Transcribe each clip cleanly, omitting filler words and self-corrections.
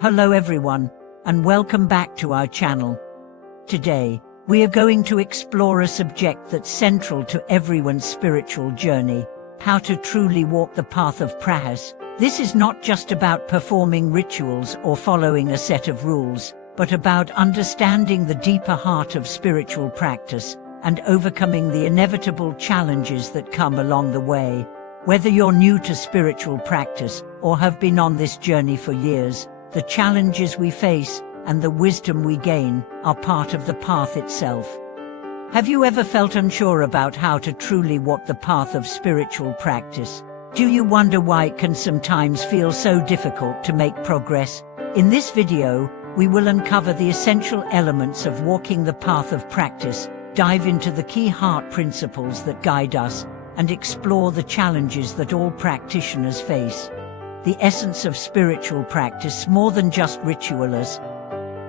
Hello everyone, and welcome back to our channel. Today, we are going to explore a subject that's central to everyone's spiritual journey: how to truly walk the path of practice. This is not just about performing rituals or following a set of rules, but about understanding the deeper heart of spiritual practice and overcoming the inevitable challenges that come along the way. Whether you're new to spiritual practice or have been on this journey for years, the challenges we face and the wisdom we gain are part of the path itself. Have you ever felt unsure about how to truly walk the path of spiritual practice? Do you wonder why it can sometimes feel so difficult to make progress? In this video, we will uncover the essential elements of walking the path of practice, dive into the key heart principles that guide us, and explore the challenges that all practitioners face. The essence of spiritual practice, more than just rituals.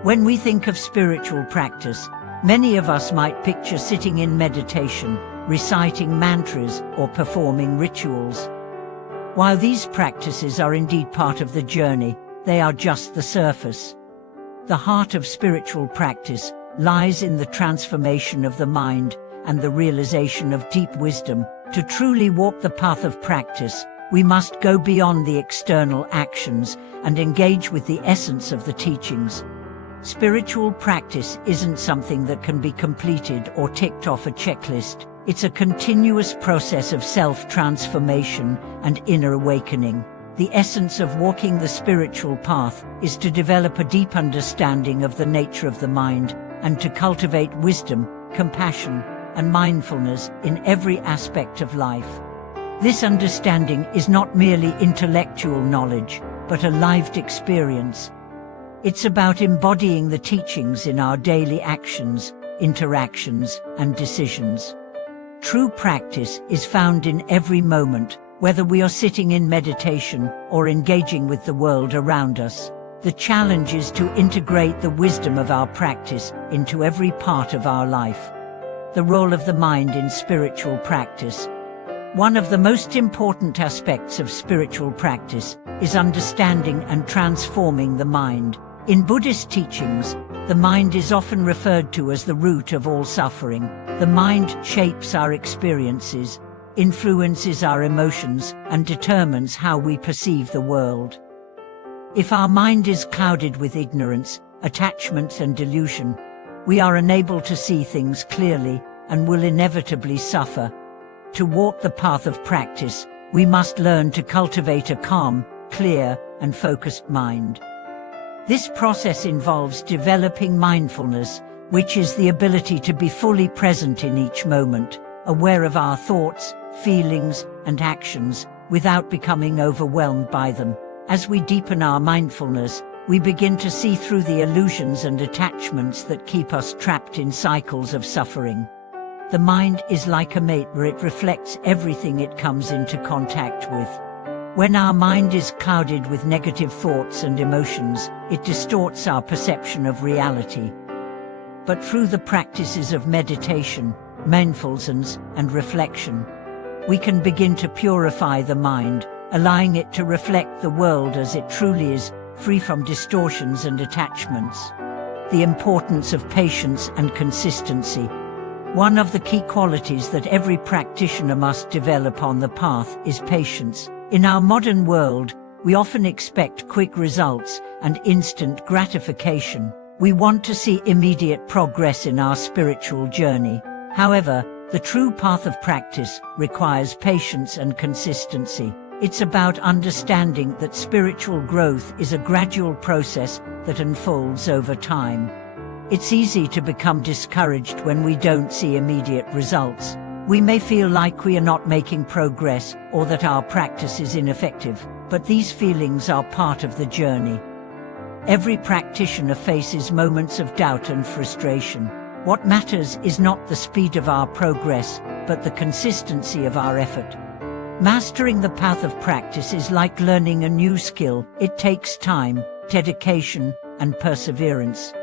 When we think of spiritual practice, many of us might picture sitting in meditation, reciting mantras, or performing rituals. While these practices are indeed part of the journey, they are just the surface. The heart of spiritual practice lies in the transformation of the mind and the realization of deep wisdom. To truly walk the path of practice, we must go beyond the external actions and engage with the essence of the teachings. Spiritual practice isn't something that can be completed or ticked off a checklist. It's a continuous process of self-transformation and inner awakening. The essence of walking the spiritual path is to develop a deep understanding of the nature of the mind and to cultivate wisdom, compassion, and mindfulness in every aspect of life. This understanding is not merely intellectual knowledge, but a lived experience. It's about embodying the teachings in our daily actions, interactions, and decisions. True practice is found in every moment, whether we are sitting in meditation or engaging with the world around us. The challenge is to integrate the wisdom of our practice into every part of our life. The role of the mind in spiritual practice. One of the most important aspects of spiritual practice is understanding and transforming the mind. In Buddhist teachings, the mind is often referred to as the root of all suffering. The mind shapes our experiences, influences our emotions, and determines how we perceive the world. If our mind is clouded with ignorance, attachment, and delusion, we are unable to see things clearly and will inevitably suffer. To walk the path of practice, we must learn to cultivate a calm, clear, and focused mind. This process involves developing mindfulness, which is the ability to be fully present in each moment, aware of our thoughts, feelings, and actions, without becoming overwhelmed by them. As we deepen our mindfulness, we begin to see through the illusions and attachments that keep us trapped in cycles of suffering. The mind is like a mirror; it reflects everything it comes into contact with. When our mind is clouded with negative thoughts and emotions, it distorts our perception of reality. But through the practices of meditation, mindfulness, and reflection, we can begin to purify the mind, allowing it to reflect the world as it truly is, free from distortions and attachments. The importance of patience and consistency. One of the key qualities that every practitioner must develop on the path is patience. In our modern world, we often expect quick results and instant gratification. We want to see immediate progress in our spiritual journey. However, the true path of practice requires patience and consistency. It's about understanding that spiritual growth is a gradual process that unfolds over time. It's easy to become discouraged when we don't see immediate results. We may feel like we are not making progress or that our practice is ineffective, but these feelings are part of the journey. Every practitioner faces moments of doubt and frustration. What matters is not the speed of our progress, but the consistency of our effort. Mastering the path of practice is like learning a new skill. It takes time, dedication, and perseverance.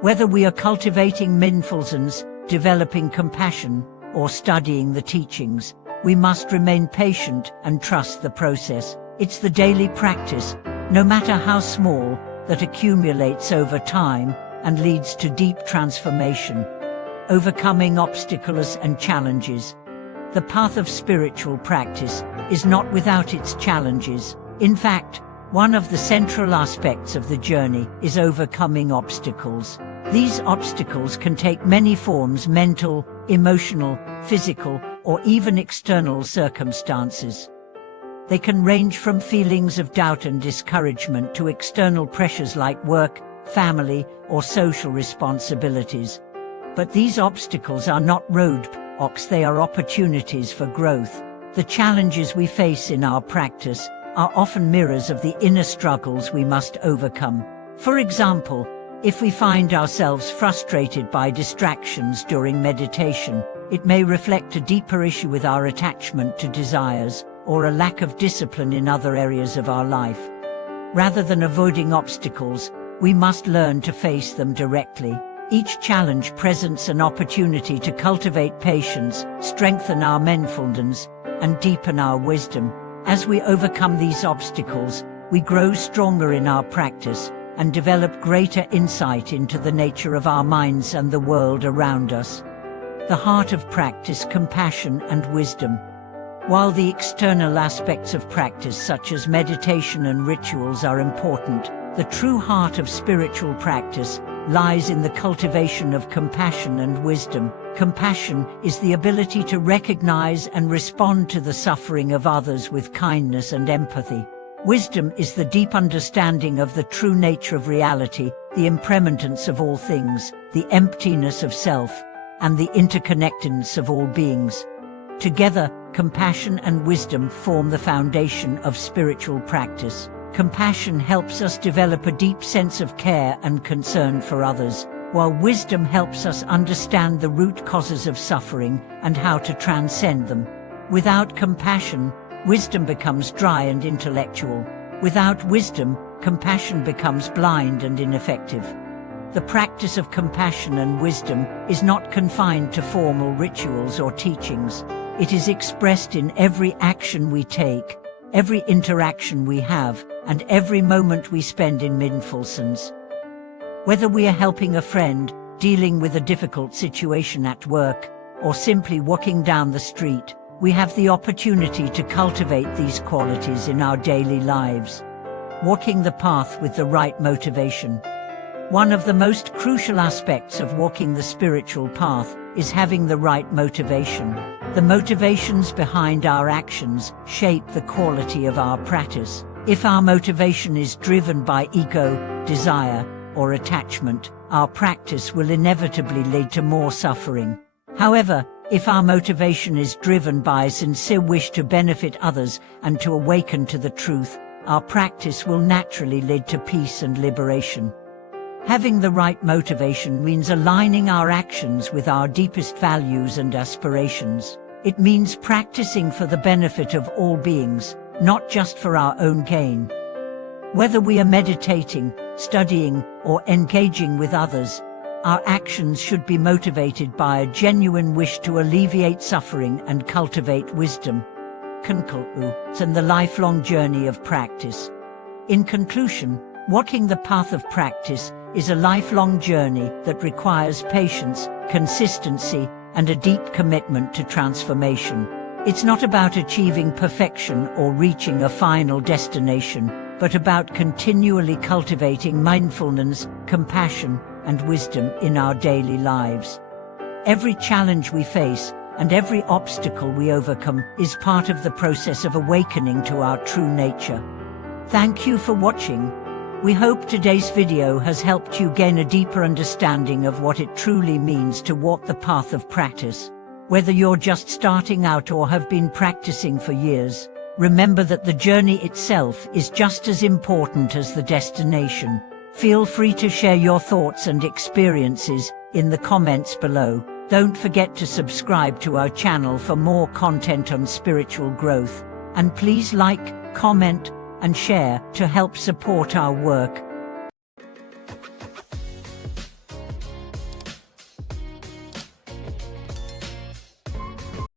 Whether we are cultivating mindfulness, developing compassion, or studying the teachings, we must remain patient and trust the process. It's the daily practice, no matter how small, that accumulates over time and leads to deep transformation. Overcoming obstacles and challenges. The path of spiritual practice is not without its challenges. In fact, one of the central aspects of the journey is overcoming obstacles. These obstacles can take many forms: mental, emotional, physical, or even external circumstances. They can range from feelings of doubt and discouragement to external pressures like work, family, or social responsibilities. But these obstacles are not roadblocks, they are opportunities for growth. The challenges we face in our practice are often mirrors of the inner struggles we must overcome. For example, if we find ourselves frustrated by distractions during meditation, it may reflect a deeper issue with our attachment to desires, or a lack of discipline in other areas of our life. Rather than avoiding obstacles, we must learn to face them directly. Each challenge presents an opportunity to cultivate patience, strengthen our mindfulness, and deepen our wisdom. As we overcome these obstacles, we grow stronger in our practice and develop greater insight into the nature of our minds and the world around us. The heart of practice: compassion and wisdom. While the external aspects of practice such as meditation and rituals are important, the true heart of spiritual practice lies in the cultivation of compassion and wisdom. Compassion is the ability to recognize and respond to the suffering of others with kindness and empathy. Wisdom is the deep understanding of the true nature of reality, the impermanence of all things, the emptiness of self, and the interconnectedness of all beings. Together, compassion and wisdom form the foundation of spiritual practice. Compassion helps us develop a deep sense of care and concern for others, while wisdom helps us understand the root causes of suffering and how to transcend them. Without compassion, wisdom becomes dry and intellectual. Without wisdom, compassion becomes blind and ineffective. The practice of compassion and wisdom is not confined to formal rituals or teachings. It is expressed in every action we take, every interaction we have, and every moment we spend in mindfulness. Whether we are helping a friend, dealing with a difficult situation at work, or simply walking down the street, we have the opportunity to cultivate these qualities in our daily lives. Walking the path with the right motivation. One of the most crucial aspects of walking the spiritual path is having the right motivation. The motivations behind our actions shape the quality of our practice. If our motivation is driven by ego, desire, or attachment, our practice will inevitably lead to more suffering. However, if our motivation is driven by a sincere wish to benefit others and to awaken to the truth, our practice will naturally lead to peace and liberation. Having the right motivation means aligning our actions with our deepest values and aspirations. It means practicing for the benefit of all beings, not just for our own gain. Whether we are meditating, studying, or engaging with others, our actions should be motivated by a genuine wish to alleviate suffering and cultivate wisdom. And the lifelong journey of practice. In conclusion, walking the path of practice is a lifelong journey that requires patience, consistency, and a deep commitment to transformation. It's not about achieving perfection or reaching a final destination, but about continually cultivating mindfulness, compassion, and wisdom in our daily lives. Every challenge we face and every obstacle we overcome is part of the process of awakening to our true nature. Thank you for watching. We hope today's video has helped you gain a deeper understanding of what it truly means to walk the path of practice. Whether you're just starting out or have been practicing for years, remember that the journey itself is just as important as the destination. Feel free to share your thoughts and experiences in the comments below. Don't forget to subscribe to our channel for more content on spiritual growth. And please like, comment, and share to help support our work.